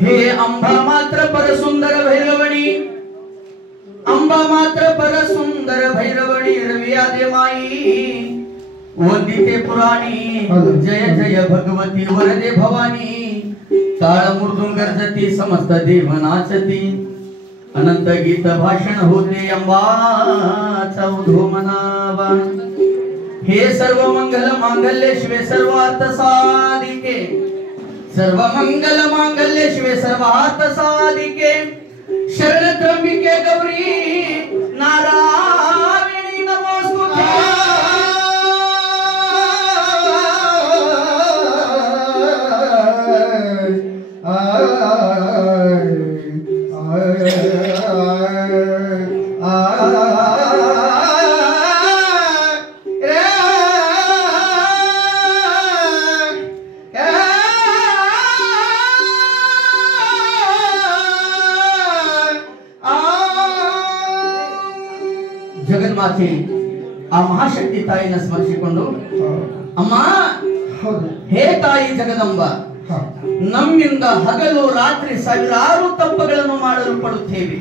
हे अंबा मात्र पर सुंदर भैरवणी, अंबा मात्र पर सुंदर भैरवणी, रवियादे माई वंदिते पुराणी, जय जय भगवती वरदे भवानी, ताळ मृदुंग गर्जती समस्त देव नाचती, अनंत गीत भाषण होते अंबाचा उधो मनावा। हे सर्व मंगल मांगल्य शिवे सर्वार्थ साधिके, सर्व मंगल मांगल्य शिवे सर्वार्थ साधिके, शरण त्र्यंबिके गौरी नारायणी नमोस्तुते। ಜಗನ್ಮಾತೆ ಆ ಮಹಾಶಕ್ತಿ ತಾಯಿನ ಸ್ಮರಿಸಿಕೊಂಡು, ಅಮ್ಮ ಹೇ ತಾಯಿ ಜಗದಂಬ, ನಮ್ಮಿಂದ ಹಗಲು ರಾತ್ರಿ ಸಾವಿರಾರು ತಪ್ಪುಗಳನ್ನು ಮಾಡಲು ಪಡುತ್ತೇವೆ,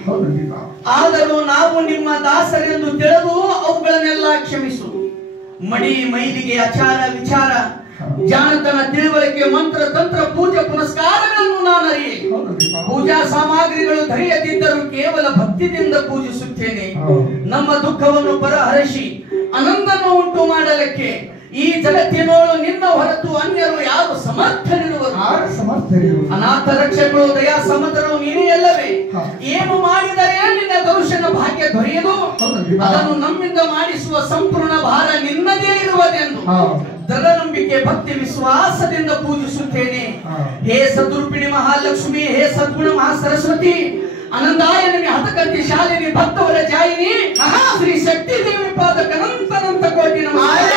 ಆದರೂ ನಾವು ನಿಮ್ಮ ದಾಸರೆಂದು ತಿಳಿದು ಅವುಗಳನ್ನೆಲ್ಲ ಕ್ಷಮಿಸು। ಮಡಿ ಮೈಲಿಗೆ ಆಚಾರ ವಿಚಾರ ಜಾಣತನ ತಿಳುವಳಿಕೆ ಮಂತ್ರ ತಂತ್ರ ಪೂಜೆ ಪುನಸ್ಕಾರಗಳನ್ನು ನಾನು ಅರಿಯೆ, ಪೂಜಾ ಸಾಮಗ್ರಿಗಳು ಧರಿಯದಿದ್ದರೂ ಕೇವಲ ಭಕ್ತಿಯಿಂದ ಪೂಜಿಸುತ್ತೇನೆ। ನಮ್ಮ ದುಃಖವನ್ನು ಪರಹರಿಸಿ ಆನಂದವನ್ನು ಉಂಟು ಮಾಡಲಿಕ್ಕೆ ಈ ಜಗತ್ತಿನೋಳು ನಿನ್ನ ಹೊರತು ಅನ್ಯರು ಯಾರು ಸಮರ್ಥರಿರುವರು? ಅನಾಥ ರಕ್ಷಕರು ದಯಾ ಸಮರ್ಥರು ನೀನೇ ಅಲ್ಲವೇ? ಏನು ಮಾಡಿದರೆ ನಿನ್ನ ದರ್ಶನ ಭಾಗ್ಯ ದೊರೆಯದು, ಅದನ್ನು ನಮ್ಮಿಂದ ಮಾಡಿಸುವ ಸಂಪೂರ್ಣ ಭಾರ ನಿನ್ನದೇ ಇರುವುದೆಂದು ದೃಢ ನಂಬಿಕೆ ಭಕ್ತಿ ವಿಶ್ವಾಸದಿಂದ ಪೂಜಿಸುತ್ತೇನೆ। ಹೇ ಸದ್ರೂಪಿಣಿ ಮಹಾಲಕ್ಷ್ಮಿ, ಹೇ ಸದ್ಗುಣ ಮಹಾ ಸರಸ್ವತಿ, ಅನಂದಾಯನಿ ಹತಕಂತಿ ಶಾಲಿನಿ ಭಕ್ತವರ ಜಾಯಿನಿ ಶ್ರೀ ಶಕ್ತಿ ದೇವಿ ಪಾದಕ ಅನಂತ ಕೋಟಿ ನಮಸ್ಕಾರ।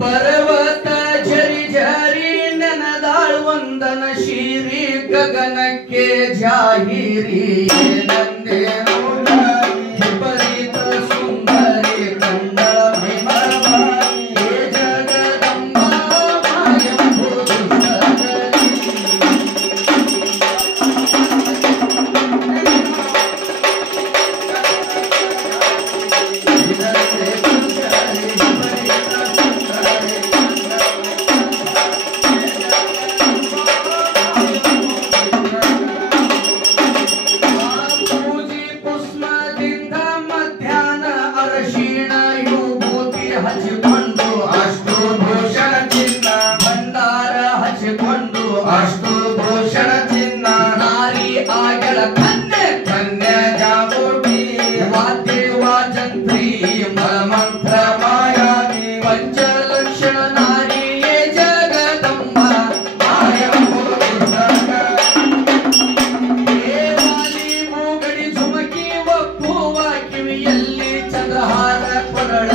पर्वत झरी झरी ननदाळ वंदन शिरी गगनಕ್ಕೆ ಜಾಹಿರಿ ನಂದೆ ಪರಿತ ಸುಂದರಿ ಕಂಡ ವಿಮಲವಾಣಿ ಜಗದಂಬ ಮಾಯಂಭೂತ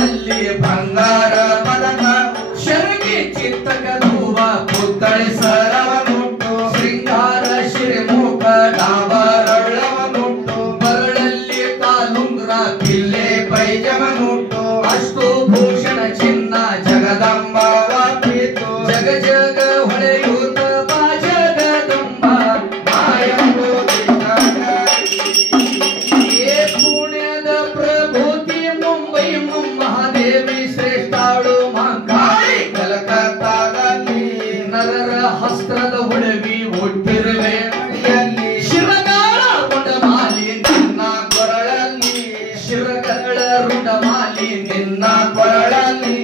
ಕೊರಳಲ್ಲಿ ಬಂಗಾರ ಪದಕ ಶರಗಿ ಚಿತ್ತಕಲುವ ಪುತ್ತಳಿ ಸರವನುಂಟು ಶೃಂಗಾರ ಶಿರಿಮುಖ ಡಾಬರಳ್ಳವನುಂಟು ಬರಳಲ್ಲಿ ಕಾಲುಂಗ್ರ ಕಿಲ್ಲೆ ಪೈಜಮನುಂಟು ಅಷ್ಟು ಭೂಷಣ ಚಿನ್ನ ಜಗದಂಬ ವಾಪಿತು ಜಗ ಜಗ ಹೊಳೆಯೂತ ಬಾ ಜಗದಂಬ ಮಾಯಂಬು ಏ ಪುಣ್ಯದ ಪ್ರಭೂತಿ ಮುಂಬೈ ಮಹಾದೇವಿ ಶ್ರೇಷ್ಠಾಳು ಮಂಗಾಳಿ ಕಲಕತ್ತಾದಲ್ಲಿ ನರರ ಹಸ್ತ್ರದ ಉಳವಿ ಹುಟ್ಟಿರುವೆ ಶಿರಗಾಳ ರುಂಡಮಾಲಿ ನಿನ್ನ ಕೊರಳಲ್ಲಿ ಶಿರಗಳ ರುಂಡಮಾಲಿ ನಿನ್ನ ಕೊರಳಲ್ಲಿ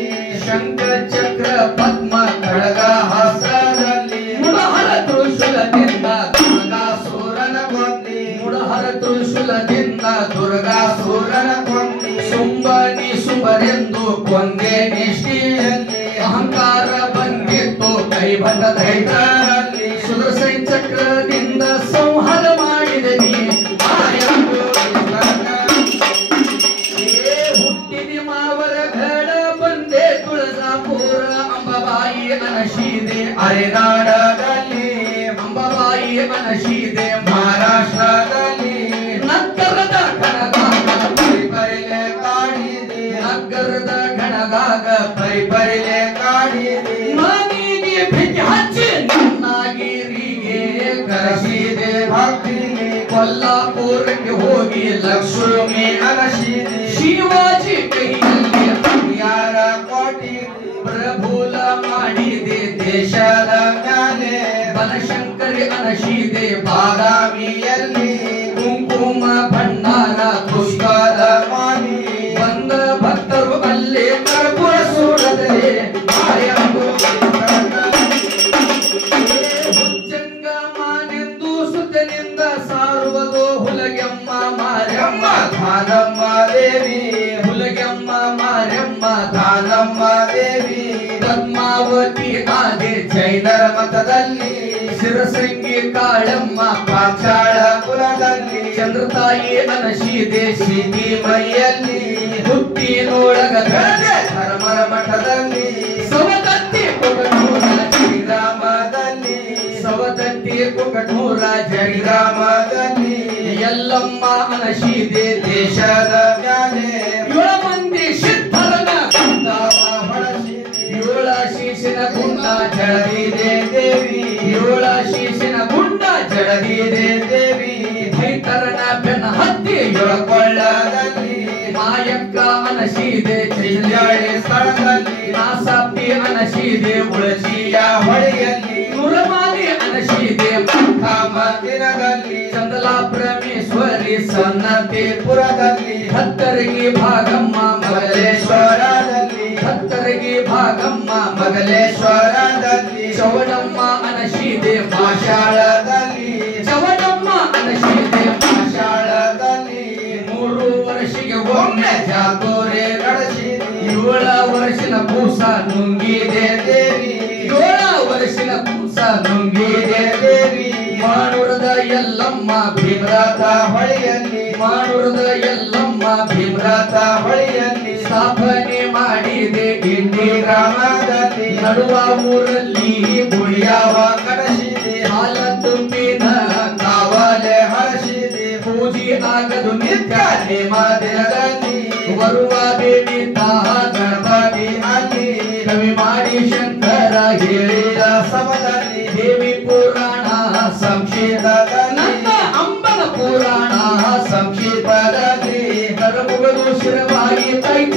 ಶಂಖ ಚಕ್ರ ಪದ್ಮ ಖಡ್ಗ ಹಸ್ರದಲ್ಲಿ ಮುಡಹರ ತ್ರಿಶೂಲದಿಂದ ದುರ್ಗಾಸುರನ ಕೊಂದಿ ಮುಡಹರ ತ್ರಿಶೂಲದಿಂದ ದುರ್ಗಾಸುರನ ಕೊಂದಿ ಸುಂಬನಿ ಸುಂಬರೆಂದು ಕೊಂದೆ ನಿಷ್ಠೆಯಲ್ಲಿ ಅಹಂಕಾರ ಬಂದಿತ್ತು ಕೈಬಂದ ದೈತ್ಯರಲ್ಲಿ ಸುದರ್ಶನ ಚಕ್ರದಿಂದ ಸಂಹಾರ ಮಾಡಿದ ನೀ ಹುಟ್ಟಿದಿ ಮಾವರ ಘಡ ಬಂದೆ ತುಳಜಾಪುರ ಅಂಬಾಬಾಯಿ ಅನಶೀದೆ ಅರೆನಾಡದಲ್ಲಿ ಅಂಬಾಬಾಯಿ ಅನಶೀದೆ ಮಹಾರಾಷ್ಟ್ರದಲ್ಲಿ ನಗರದ ಗಣಗಾಗ ಪರಿಪರಿಲೆ ಕಾಡಿದೆ ನಗರದ ಗಣಗಾಗ ಪರಿಪರಿಲೆ ಕಾಡಿದೆ ಮನಿಗೆ ಬೆಂಕಿ ಹಚ್ಚಿ ನನ್ನಾಗಿರಿಗೆ ಕರೆಸಿದೆ ಭಕ್ತಿಗೆ ಕೊಲ್ಲಾಪುರಕ್ಕೆ ಹೋಗಿ ಲಕ್ಷ್ಮಿ ಅನಶೀದೆ ಶಿವಾಜಿ ಕೈಯಲ್ಲಿ ಯಾರ ಕೋಟಿ ಪ್ರಭುಲ ಮಾಡಿದೆ ದೇಶದ ಮ್ಯಾಲೆ ಬನಶಂಕರಿ ಅನಶೀದೆ ಬಾದಾಮಿಯಲ್ಲಿ ಕುಂಕುಮ ಭಂಡಾರ ಪುಷ್ಪದ ಮಾಲಿ ಬಂದ ಭಕ್ತರು ಅಲ್ಲೇ ಕರ್ಪೂರ ಸೂಡದೆ ಹುಚ್ಚಂಗಮ್ಮನೆಂದು ಸುತ್ತನಿಂದ ಸಾರುವುದು ಹುಲಗೆಮ್ಮ ಮಾರಮ್ಮ ಧಾನಮ್ಮ ದೇವಿ ಹುಲಗೆಮ್ಮ ಮಾರಮ್ಮ ಧಾನಮ್ಮ ದೇವಿ ಪದ್ಮಾವತಿ ಆದೆ ಜೈನರ ಮತದಲ್ಲಿ ಶಿರಸಂಗಿ ಕಾಳಮ್ಮ ಪಾಚಾಳ ಕುಲದಲ್ಲಿ ಚಂದ್ರತಾಯಿ ಅನಶೀದೆ ಸೀತಿ ಮೈಯಲ್ಲಿ ಹುಟ್ಟಿನೊಳಗ ಧರ್ಮರ ಮಠದಲ್ಲಿ ಸವದತ್ತಿ ಕೊಕಟೂರ ಜೈಗ್ರಾಮದಲ್ಲಿ ಸವದತ್ತಿ ಕೊಕಟೂರ ಜೈಗ್ರಾಮದಲ್ಲಿ ಎಲ್ಲಮ್ಮ ಅನಶೀದೆ ದೇಶದ ಮ್ಯಾಲೆ 7 ಮಂದಿ ಸಿದ್ಧರನ ಏಳ ಶೀಸಿನ ಗುಂಡ ಜಡದಿದೆ ದೇವಿ ಏಳ ಶೀಸಿನ ಗುಂಡ ಜಡದಿದೆ ದೇವಿ ದೈತರನ ಬೆನ್ನ ಹತ್ತಿ ಎಳಕೊಳ್ಳದಲ್ಲಿ ಮಾಯಕ್ಕ ಅನಶೀದೆ ಚಿಂಜಾಳೆ ಸ್ಥಳದಲ್ಲಿ ನಾಸಾಪ್ತಿ ಅನಶೀದೆ ಉಳಚಿಯ ಹೊಳೆಯಲ್ಲಿ ನುರಮಾಲಿ ಅನಶೀದೆ ಮಂದಿರದಲ್ಲಿ ಚಂದಲಾ ಪರಮೇಶ್ವರಿ ಸನ್ನತಿಪುರದಲ್ಲಿ ಹತ್ತರಿಗೆ ಭಾಗಮ್ಮ ಮಗಲೇಶ್ವರದಲ್ಲಿ ಹತ್ತರಿಗೆ ಭಾಗಮ್ಮ ಮಗಲೇಶ್ವರದಲ್ಲಿ ಚವಡಮ್ಮ ಅನಶೀದೆ ಮಾಷಾಳದಲ್ಲಿ ಚವಡಮ್ಮ ಅನಶೀದೆ ಮಾಷಾಳದಲ್ಲಿ 3 ವರ್ಷಕ್ಕೆ ಒಮ್ಮೆ ಜಾಗೋರೆ ನಡೆಸಿದೆ 7 ವರ್ಷದ ಕೂಸ ನುಂಗಿದೆ ದೇವಿ 7 ವರ್ಷದ ಕೂಸ ನುಂಗಿದೆ ದೇವಿ ಮಾನೂರದ ಎಲ್ಲಮ್ಮ ಭೀಮರಾತ ಹೊಳೆಯಲ್ಲಿ ಮಾನೂರದ ಎಲ್ಲಮ್ಮ ಭೀಮರಾತ ಹೊಳೆಯಲ್ಲಿ ಸ್ಥಾಪನೆ ಮಾಡಿದೆ ಇಂಡಿ ಗ್ರಾಮದಲ್ಲಿ ನಡುವ ಊರಲ್ಲಿ ಗುಳಿಯಾವ ಕಡಸಿದೆ ಹಾಲ ತುಂಬಿನ ಕಾವಲೆ ಹರಸಿದೆ ಪೂಜೆ ಆಗದು ನಿತ್ಯ ನೇಮ ದಿನದಲ್ಲಿ ಬರುವ ಬೇಡಿತ ಗಣಪತಿ ಅಲ್ಲಿ ಕವಿ ಮಾಡಿ ಶಂಕರ ಹೇಳಿದ ಸಭದಲ್ಲಿ ದೇವಿ ಪುರಾಣ ಸಂಕ್ಷೇಪದಲ್ಲಿ ಅಂಬನ ಪುರಾಣ ಸಂಕ್ಷೇಪದಲ್ಲಿ ನರಮುಗಲು ಶಿರವಾಗಿ ತೈಚ